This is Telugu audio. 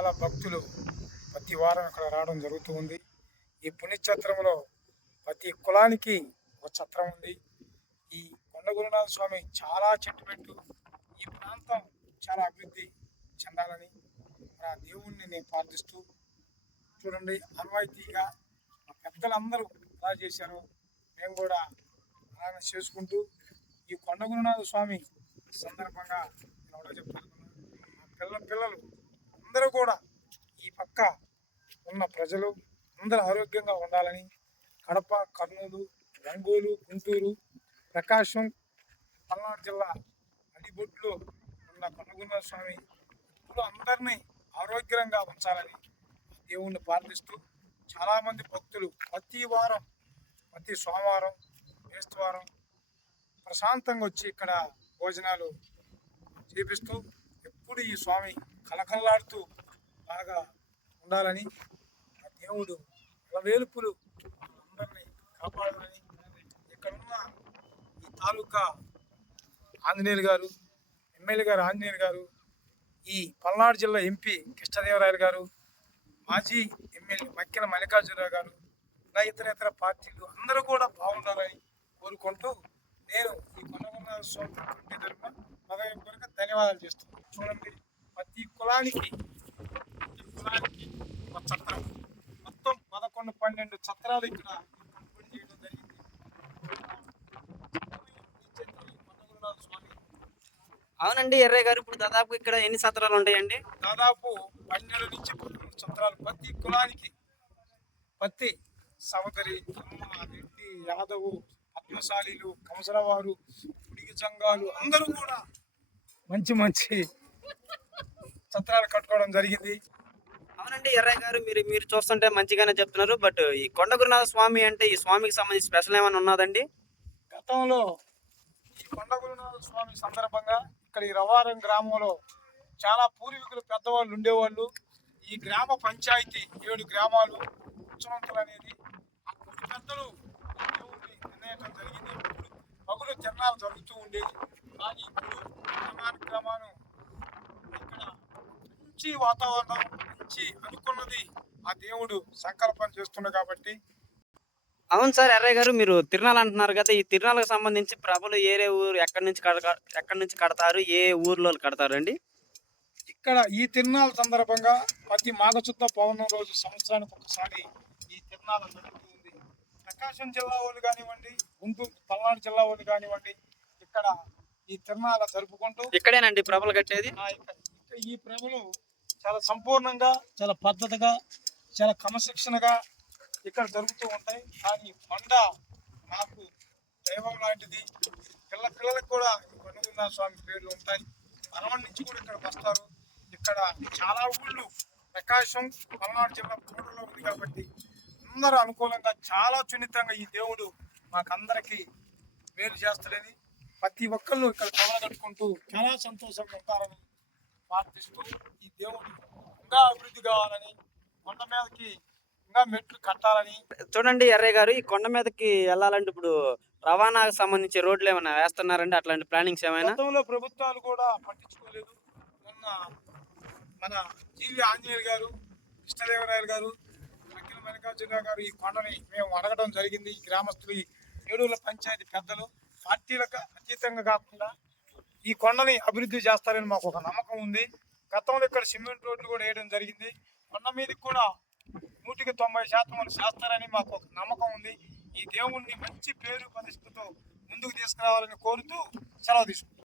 చాలా భక్తులు ప్రతి వారం ఇక్కడ రావడం జరుగుతూ ఉంది. ఈ పుణ్యక్షేత్రంలో ప్రతి కులానికి ఒక ఛత్రం ఉంది. ఈ కొండ గురునాథ స్వామి చాలా చెట్టు ఈ ప్రాంతం చాలా అభివృద్ధి చెందాలని ఆ దేవుణ్ణి నేను ప్రార్థిస్తూ, చూడండి ఆనవాయితీగా పెద్దలందరూ ఎలా చేశారో మేము కూడా అలానే చేసుకుంటూ ఈ కొండ గురునాథ స్వామి సందర్భంగా నేను ఒకటే చెప్తాను. పిల్లలు అందరూ కూడా ఈ పక్క ఉన్న ప్రజలు అందరూ ఆరోగ్యంగా ఉండాలని, కడప, కర్నూలు, ఒంగోలు, గుంటూరు, ప్రకాశం, పల్నాడు జిల్లా అడిబొడ్లో ఉన్న కొండగురునాథ స్వామి ఇప్పుడు అందరినీ ఆరోగ్యంగా ఉంచాలని దేవుణ్ణి ప్రార్థిస్తూ, చాలామంది భక్తులు ప్రతి వారం, ప్రతి సోమవారం, బేస్తవారం ప్రశాంతంగా వచ్చి ఇక్కడ భోజనాలు చేపిస్తూ ఎప్పుడు ఈ స్వామి కలకల్లాడుతూ బాగా ఉండాలని ఆ దేవుడు వేలుపులు అందరినీ కాపాడాలని, ఇక్కడున్న ఈ తాలూకా ఆంజనేయులు గారు, ఎమ్మెల్యే గారు ఆంజనేయులు గారు, ఈ పల్నాడు జిల్లా ఎంపీ కృష్ణదేవరాయలు గారు, మాజీ ఎమ్మెల్యే మక్కెల మల్లికార్జునరావు గారు, ఇలా ఇతర పార్టీలు అందరూ కూడా బాగుండాలని కోరుకుంటూ నేను ఈ కొండగురునాథ స్వామి తరఫున మరొక ధన్యవాదాలు చేస్తున్నాను. చూడండి, ప్రతి కులానికి ఒక ఛత్రం, మొత్తం 11-12 ఛత్రాలు ఇక్కడ ఏర్పాటు చేయడం జరిగింది. అవునండి ఎర్రయ్య గారు, ఇప్పుడు దాదాపు ఇక్కడ ఎన్ని సత్రాలు ఉంటాయండి? దాదాపు 12 నుంచి 13 సత్రాలు ప్రతి కులానికి. ప్రతి సవకరి, అమ్మ, రెడ్డి, యాదవు, పద్మశాలీలు, కంసలవారు, ఉడిగి సంఘాలు అందరూ కూడా మంచి మంచి సత్రాలు కట్టుకోవడం జరిగింది. అవునండి ఎర్రయ్య గారు, మీరు చూస్తుంటే మంచిగానే చెప్తున్నారు. బట్ ఈ కొండ గురునాథ స్వామి అంటే ఈ స్వామికి సంబంధించి స్పెషల్ ఏమైనా ఉన్నదండి? గతంలో ఈ కొండ గురునాథ స్వామి సందర్భంగా ఇక్కడ ఈ రవారం గ్రామంలో చాలా పూర్వీకులు పెద్దవాళ్ళు ఉండేవాళ్ళు. ఈ గ్రామ పంచాయతీ 7 గ్రామాలు ఉత్సవంతులు అనేది అప్పుడు పెద్దలు దేవుడిని నిర్ణయించడం జరిగింది. పగులు తిరణాలు జరుగుతూ ఉండేది. కానీ ఇప్పుడు క్రమాను ఇక్కడ మంచి వాతావరణం, మంచి అనుకున్నది ఆ దేవుడు సంకల్పం చేస్తున్నాడు కాబట్టి. అవును సార్ ఎర్రయ్య గారు, మీరు తిరునాళ్ళు అంటున్నారు కదా, ఈ తిరునాళ్ళకు సంబంధించి ప్రభలు ఏరే ఊరు ఎక్కడి నుంచి కడతారు, ఏ ఊర్లో కడతారు అండి? ఇక్కడ ఈ తిరునాళ్ళ సందర్భంగా ప్రతి మాఘశుద్ధ పౌర్ణమి రోజు సంవత్సరానికి ఒకసారి ఈ తిరునాళ్ళ జరుగుతుంది. ప్రకాశం జిల్లా వాళ్ళు కానివ్వండి, గుంటూరు పల్నాడు జిల్లా వాళ్ళు కానివ్వండి, ఇక్కడ ఈ తిరునాళ్ళ జరుపుకుంటూ ఇక్కడేనండి ప్రభలు కట్టేది. ఈ ప్రభలు చాలా సంపూర్ణంగా, చాలా పద్ధతిగా, చాలా క్రమశిక్షణగా ఇక్కడ జరుగుతూ ఉంటాయి. కానీ కొండ మాకు దైవం లాంటిది. పిల్లలకు కూడా కొండగురునాథ స్వామి పేర్లు ఉంటాయి. మనవడి నుంచి కూడా ఇక్కడికి వస్తారు. ఇక్కడ చాలా ఊళ్ళు ప్రకాశం పల్నాడు జిల్లా బోర్డర్లో ఉంది కాబట్టి అందరూ అనుకూలంగా, చాలా సున్నితంగా ఈ దేవుడు మాకందరికీ మేలు చేస్తాడని ప్రతి ఒక్కళ్ళు ఇక్కడ కవల కట్టుకుంటూ చాలా సంతోషంగా ఉంటారని ప్రార్థిస్తూ, ఈ దేవుడు ఇంకా అభివృద్ధి కావాలని, కొండ మీదకి ఇంకా మెట్లు కట్టాలని. చూడండి ఎర్రయ్య గారు, ఈ కొండ మీదకి వెళ్ళాలంటే ఇప్పుడు రవాణాకు సంబంధించి రోడ్లు ఏమైనా వేస్తున్నారండి? అట్లాంటి ప్లానింగ్స్ ఏమైనా? గతంలో ప్రభుత్వాలు కూడా పట్టించుకోలేదు. మొన్న మన జీవి ఆంజనేయులు గారు, కృష్ణదేవరాయలు గారు, మక్కెల మల్లికార్జునరావు గారు ఈ కొండని మేము అడగడం జరిగింది. ఈ గ్రామస్తులు, ఈ ఏడూళ్ళ పంచాయతీ పెద్దలు పార్టీలకు అతీతంగా కాకుండా ఈ కొండని అభివృద్ధి చేస్తారని మాకు ఒక నమ్మకం ఉంది. గతంలో ఇక్కడ సిమెంట్ రోడ్లు కూడా వేయడం జరిగింది. కొండ మీదకి కూడా 100% చేస్తారని మాకు ఒక నమ్మకం ఉంది. ఈ దేవుణ్ణి మంచి పేరు ప్రతిష్టతో ముందుకు తీసుకురావాలని కోరుతూ సెలవు తీసుకుంటాం.